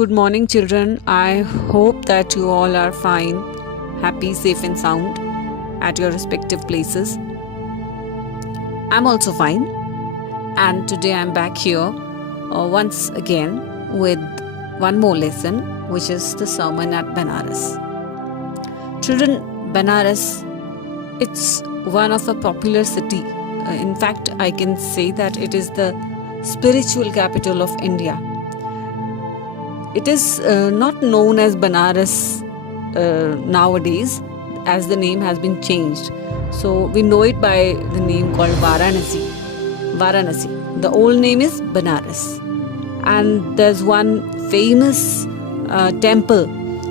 Good morning, children. I hope that you all are fine, happy, safe, and sound at your respective places. I'm also fine, and today I'm back here once again with one more lesson, which is the sermon at Benares. Children, Benares, it's one of a popular city. In fact, I can say that it is the spiritual capital of India. It is not known as Benares nowadays, as the name has been changed. So we know it by the name called Varanasi. Varanasi. The old name is Benares. And there's one famous temple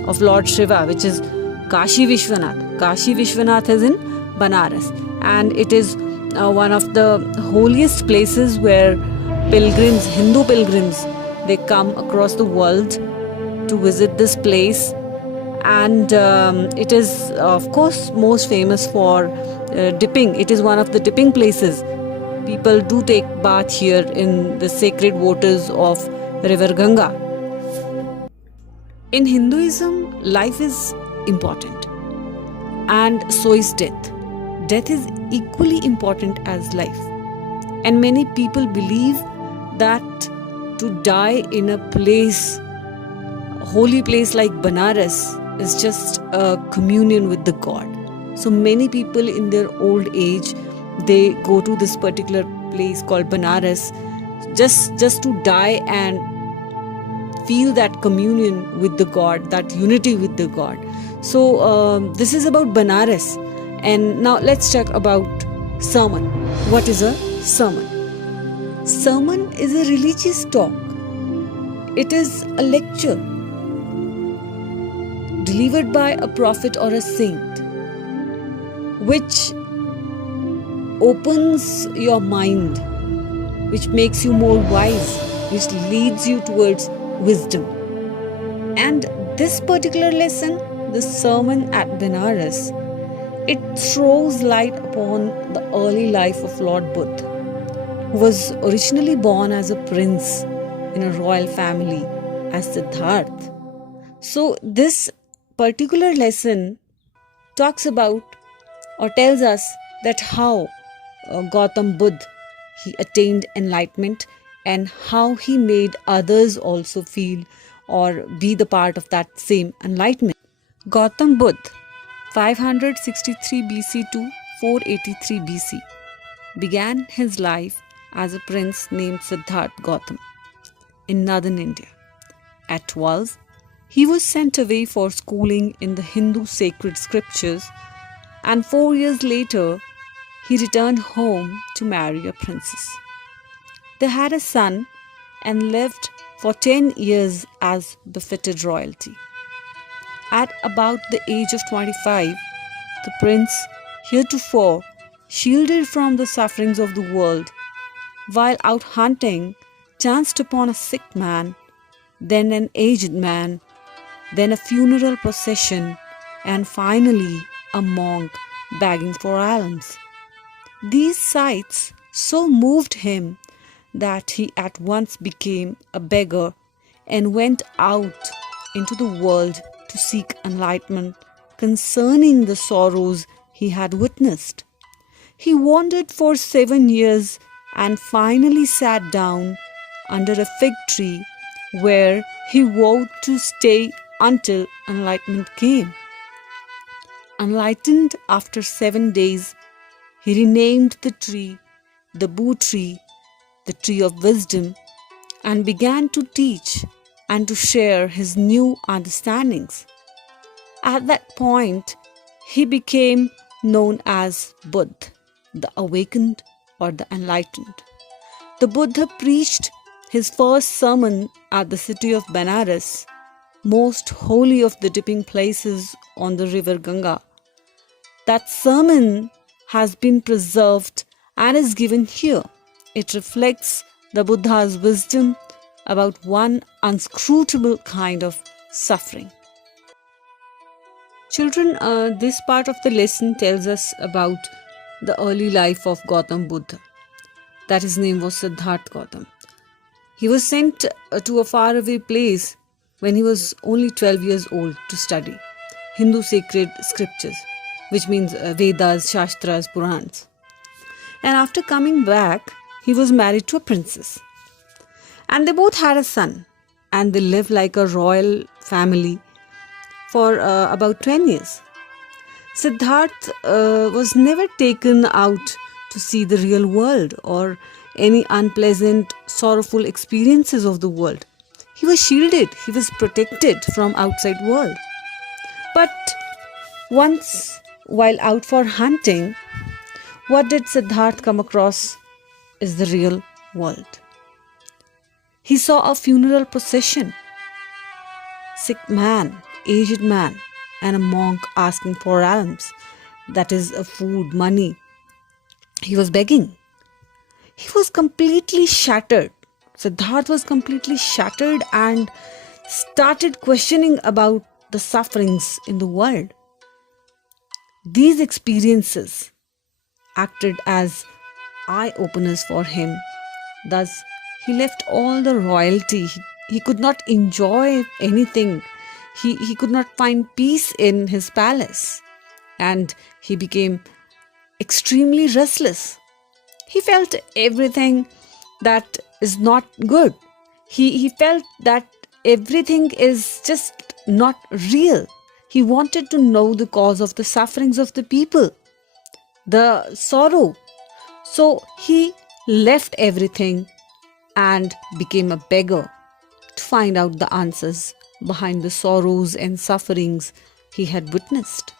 of Lord Shiva, which is Kashi Vishwanath. Kashi Vishwanath is in Benares. And it is one of the holiest places where pilgrims, Hindu pilgrims, they come across the world to visit this place, and it is of course most famous for dipping. It is one of the dipping places. People do take bath here in the sacred waters of river Ganga. In Hinduism, life is important, and so is death. Death is equally important as life, and many people believe that to die in a place, a holy place like Benares, is just a communion with the God. So many people in their old age, they go to this particular place called Benares just to die and feel that communion with the God, that unity with the God. So this is about Benares. And now let's talk about sermon. What is a sermon? Sermon is a religious talk. It is a lecture delivered by a prophet or a saint, which opens your mind, which makes you more wise, which leads you towards wisdom. And this particular lesson, the sermon at Benares, it throws light upon the early life of Lord Buddha, who was originally born as a prince in a royal family as Siddhartha. So this particular lesson talks about or tells us that how Gautam Buddha, he attained enlightenment and how he made others also feel or be the part of that same enlightenment. Gautam Buddha, 563 BC to 483 BC, began his life as a prince named Siddhartha Gautam in northern India. At 12, he was sent away for schooling in the Hindu sacred scriptures, and 4 years later, he returned home to marry a princess. They had a son and lived for 10 years as befitted royalty. At about the age of 25, the prince, heretofore shielded from the sufferings of the world, while out hunting, chanced upon a sick man, then an aged man, then a funeral procession, and finally a monk begging for alms. These sights so moved him that he at once became a beggar and went out into the world to seek enlightenment concerning the sorrows he had witnessed. He wandered for 7 years and finally sat down under a fig tree where he vowed to stay until enlightenment came. Enlightened after 7 days, he renamed the tree the Boo tree, the tree of wisdom, and began to teach and to share his new understandings. At that point, he became known as Buddha, the awakened or the enlightened. The Buddha preached his first sermon at the city of Benares, most holy of the dipping places on the river Ganga. That sermon has been preserved and is given here. It reflects the Buddha's wisdom about one unscrutable kind of suffering. Children, this part of the lesson tells us about the early life of Gautam Buddha. That his name was Siddhartha Gautam. He was sent to a faraway place when he was only 12 years old to study Hindu sacred scriptures, which means Vedas, Shastras, Purans. And after coming back, he was married to a princess. And they both had a son. And they lived like a royal family for about 10 years. Siddharth was never taken out to see the real world or any unpleasant, sorrowful experiences of the world. He was shielded, he was protected from outside world. But once, while out for hunting, what did Siddharth come across is the real world. He saw a funeral procession, sick man, aged man, and a monk asking for alms, that is, food, money. He was begging. He was completely shattered. Siddharth was completely shattered and started questioning about the sufferings in the world. These experiences acted as eye-openers for him. Thus, he left all the royalty. He could not enjoy anything. He could not find peace in his palace. And he became extremely restless. He felt everything that is not good. He felt that everything is just not real. He wanted to know the cause of the sufferings of the people, the sorrow. So he left everything and became a beggar to find out the answers behind the sorrows and sufferings he had witnessed.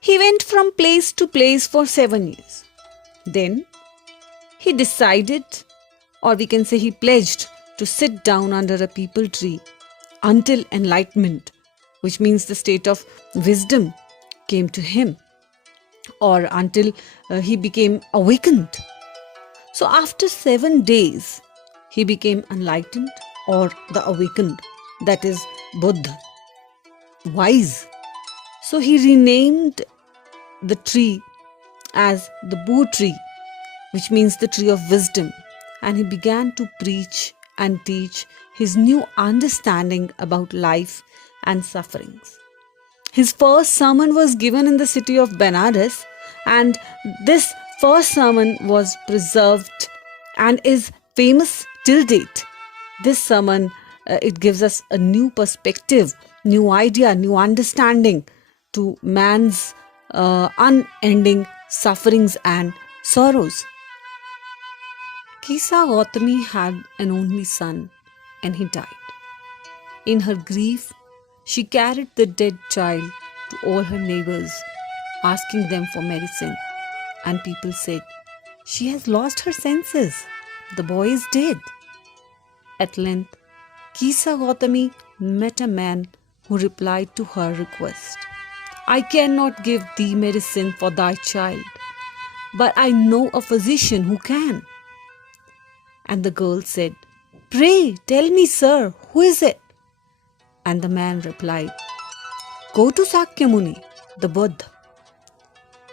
He went from place to place for 7 years. Then he decided, or we can say he pledged, to sit down under a peepal tree until enlightenment, which means the state of wisdom, came to him, or until he became awakened. So after 7 days, he became enlightened or the awakened, that is Buddha, wise. So he renamed the tree as the Bo tree, which means the tree of wisdom, and he began to preach and teach his new understanding about life and sufferings. His first sermon was given in the city of Benares, and this first sermon was preserved and is famous till date. This sermon, it gives us a new perspective, new idea, new understanding to man's unending sufferings and sorrows. Kisa Gautami had an only son and he died. In her grief, she carried the dead child to all her neighbors, asking them for medicine. And people said, "She has lost her senses. The boy is dead." At length, Kisa Gautami met a man who replied to her request. "I cannot give thee medicine for thy child, but I know a physician who can." And the girl said, "Pray tell me, sir, who is it?" And the man replied, "Go to Sakya Muni, the Buddha."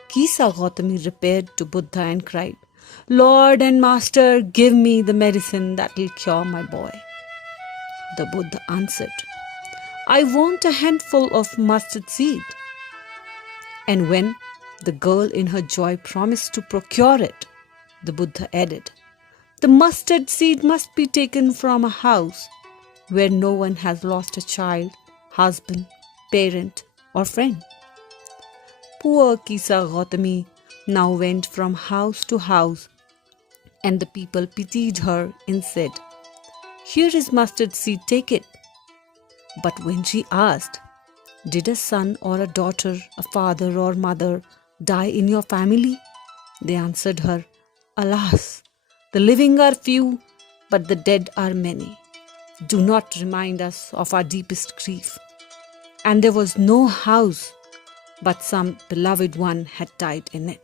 Kisa Gautami repaired to Buddha and cried, "Lord and Master, give me the medicine that will cure my boy." The Buddha answered, "I want a handful of mustard seed." And when the girl in her joy promised to procure it, the Buddha added, "The mustard seed must be taken from a house where no one has lost a child, husband, parent, or friend." Poor Kisa Gautami now went from house to house, and the people pitied her and said, "Here is mustard seed, take it." But when she asked, "Did a son or a daughter, a father or mother die in your family?" they answered her, "Alas, the living are few, but the dead are many. Do not remind us of our deepest grief." And there was no house, but some beloved one had died in it.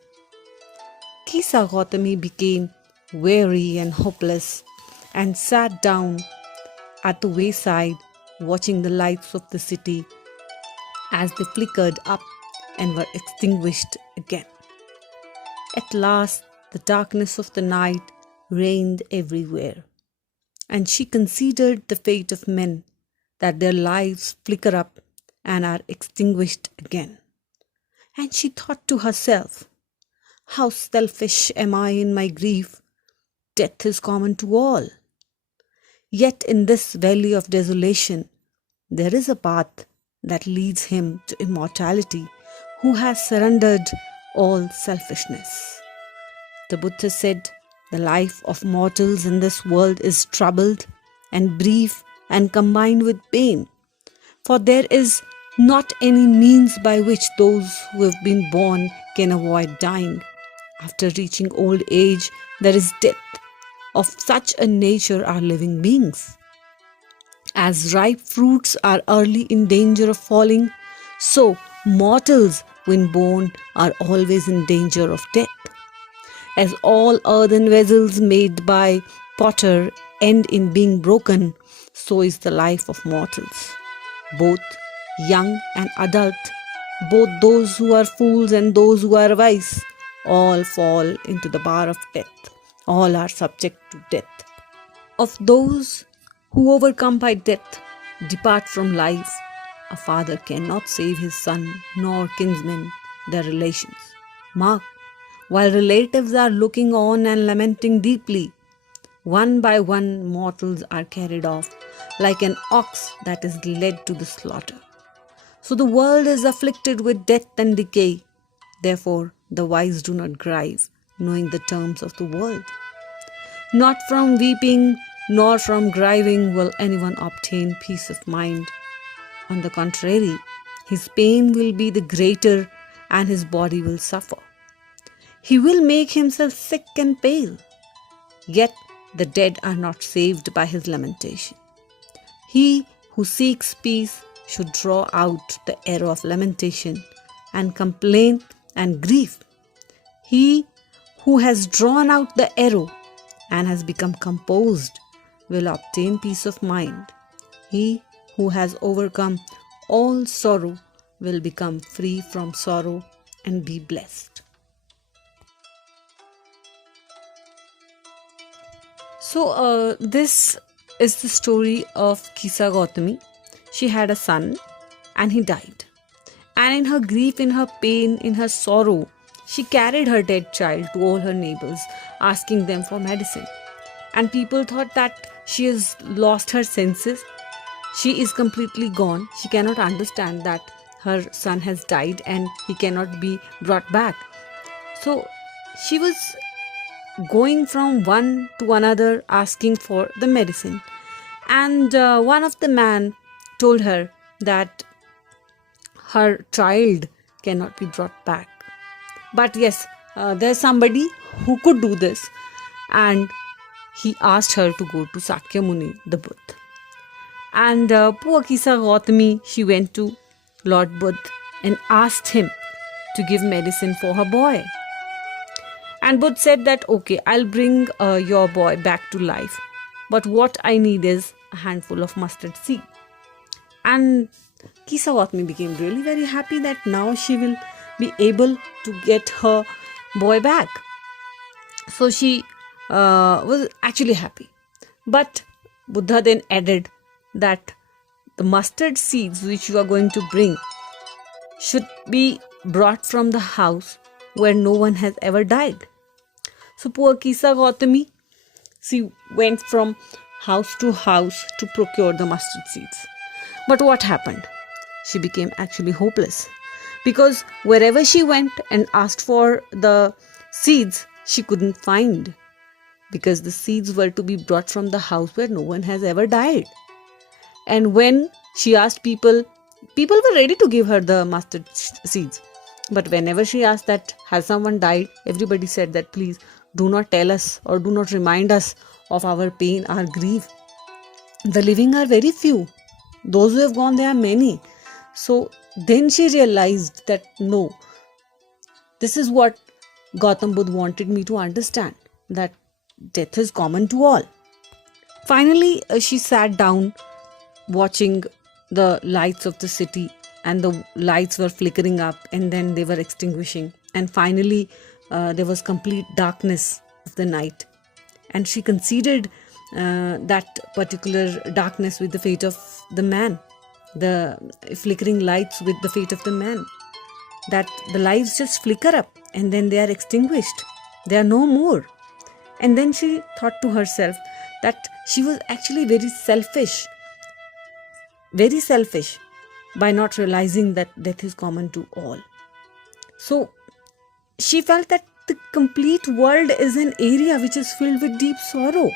Kisa Gautami became weary and hopeless and sat down at the wayside watching the lights of the city as they flickered up and were extinguished again. At last, the darkness of the night reigned everywhere, and she considered the fate of men that their lives flicker up and are extinguished again. And she thought to herself, how selfish am I in my grief? Death is common to all. Yet in this valley of desolation, there is a path that leads him to immortality who has surrendered all selfishness. The Buddha said, the life of mortals in this world is troubled and brief and combined with pain, for there is not any means by which those who have been born can avoid dying. After reaching old age, there is death. Of such a nature are living beings. As ripe fruits are early in danger of falling, so mortals, when born, are always in danger of death. As all earthen vessels made by potter end in being broken, so is the life of mortals. Both young and adult, both those who are fools and those who are wise, all fall into the bar of death. All are subject to death. Of those who overcome by death depart from life, a father cannot save his son, nor kinsmen, their relations. Mark, while relatives are looking on and lamenting deeply, one by one mortals are carried off, like an ox that is led to the slaughter. So the world is afflicted with death and decay. Therefore, the wise do not grieve, knowing the terms of the world. Not from weeping nor from grieving will anyone obtain peace of mind. On the contrary, his pain will be the greater and his body will suffer. He will make himself sick and pale. Yet the dead are not saved by his lamentation. He who seeks peace should draw out the arrow of lamentation and complaint and grief. He who has drawn out the arrow and has become composed will obtain peace of mind. He who has overcome all sorrow will become free from sorrow and be blessed. So this is the story of Kisa Gautami. She had a son and he died. And in her grief, in her pain, in her sorrow, she carried her dead child to all her neighbors, asking them for medicine. And people thought that she has lost her senses. She is completely gone. She cannot understand that her son has died and he cannot be brought back. So she was going from one to another asking for the medicine. And one of the men told her that her child cannot be brought back. But yes, there's somebody who could do this. And he asked her to go to Sakyamuni, the Buddha. And poor Kisa Gautami, she went to Lord Buddha and asked him to give medicine for her boy. And Buddha said that, okay, I'll bring your boy back to life. But what I need is a handful of mustard seed. And Kisa Gautami became really very happy that now she will be able to get her boy back. So she was actually happy. But Buddha then added that the mustard seeds which you are going to bring should be brought from the house where no one has ever died. So poor Kisa Gautami, she went from house to house to procure the mustard seeds. But what happened? She became actually hopeless, because wherever she went and asked for the seeds, she couldn't find, because the seeds were to be brought from the house where no one has ever died. And when she asked people were ready to give her the mustard seeds. But whenever she asked that, has someone died? Everybody said that, please do not tell us or do not remind us of our pain, our grief. The living are very few. Those who have gone, there are many. So then she realized that no, this is what Gautam Buddha wanted me to understand, that death is common to all. Finally, she sat down watching the lights of the city, and the lights were flickering up and then they were extinguishing, and finally there was complete darkness of the night, and she considered that particular darkness with the fate of the man, the flickering lights with the fate of the man, that the lives just flicker up and then they are extinguished. They are no more. And then she thought to herself that she was actually very selfish by not realizing that death is common to all. So she felt that the complete world is an area which is filled with deep sorrow,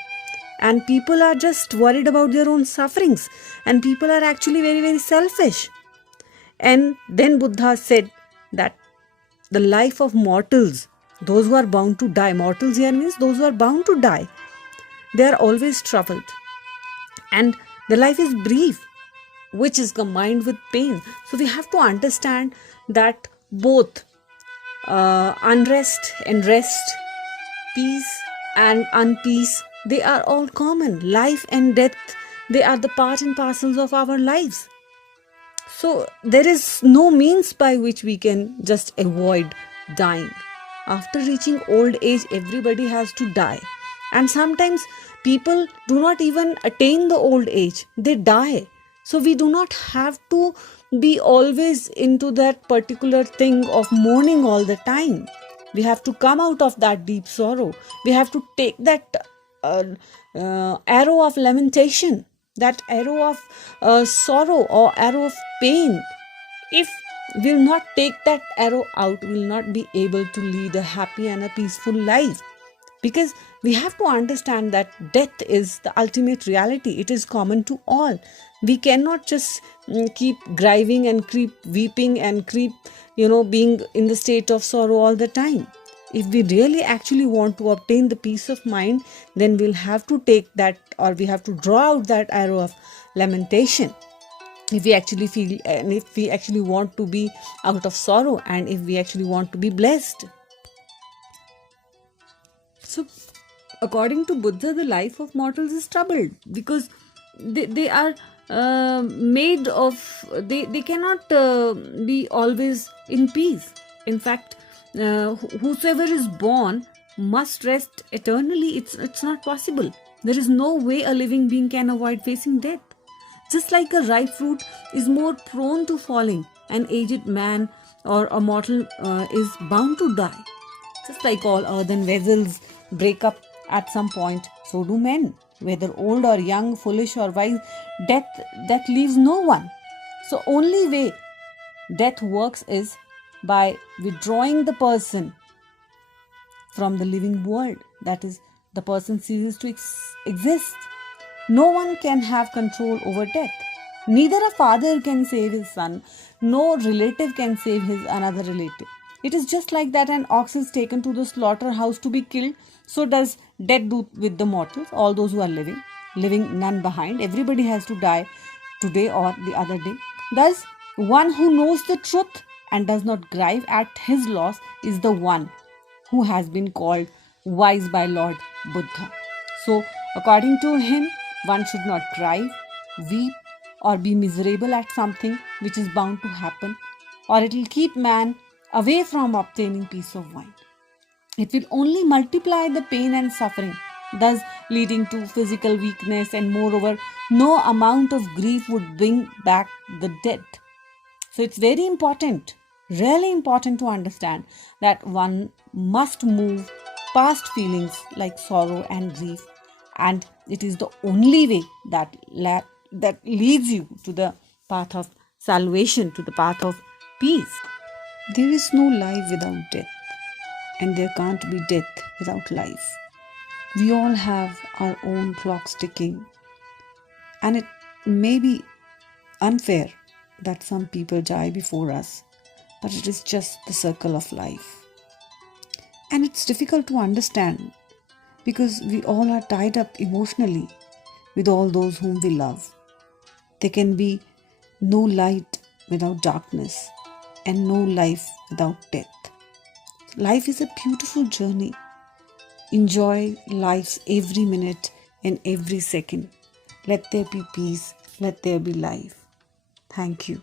and people are just worried about their own sufferings, and people are actually very, very selfish. And then Buddha said that the life of mortals, those who are bound to die, mortals here means those who are bound to die, they are always troubled. And the life is brief, which is combined with pain. So we have to understand that both unrest and rest, peace and unpeace, they are all common. Life and death, they are the part and parcels of our lives. So there is no means by which we can just avoid dying. After reaching old age, everybody has to die. And sometimes people do not even attain the old age, they die. So we do not have to be always into that particular thing of mourning all the time. We have to come out of that deep sorrow. We have to take that arrow of lamentation, that arrow of sorrow or arrow of pain. If we will not take that arrow out, we will not be able to lead a happy and a peaceful life. Because we have to understand that death is the ultimate reality. It is common to all. We cannot just keep grieving and keep weeping and keep, being in the state of sorrow all the time. If we really actually want to obtain the peace of mind, then we'll have to take that, or we have to draw out that arrow of lamentation. If we actually feel, and if we actually want to be out of sorrow, and if we actually want to be blessed. So, according to Buddha, the life of mortals is troubled because they are made of, they cannot be always in peace. In fact, whosoever is born must rest eternally. It's not possible. There is no way a living being can avoid facing death. Just like a ripe fruit is more prone to falling, an aged man or a mortal is bound to die. Just like all earthen vessels break up at some point, so do men. Whether old or young, foolish or wise, death leaves no one. So only way death works is by withdrawing the person from the living world. That is, the person ceases to exist. No one can have control over death. Neither a father can save his son, no relative can save his another relative. It is just like that an ox is taken to the slaughterhouse to be killed, so does death do with the mortals, all those who are leaving none behind. Everybody has to die today or the other day. Thus, one who knows the truth and does not grieve at his loss is the one who has been called wise by Lord Buddha. So, according to him, one should not cry, weep, or be miserable at something which is bound to happen, or it will keep man away from obtaining peace of mind. It will only multiply the pain and suffering, thus leading to physical weakness, and moreover, no amount of grief would bring back the dead. So it's very important, really important to understand that one must move past feelings like sorrow and grief, and it is the only way that leads you to the path of salvation, to the path of peace. There is no life without death, and there can't be death without life. We all have our own clocks ticking, and it may be unfair that some people die before us, but it is just the circle of life. And it's difficult to understand because we all are tied up emotionally with all those whom we love. There can be no light without darkness and no life without death. Life is a beautiful journey. Enjoy life's every minute and every second. Let there be peace. Let there be life. Thank you.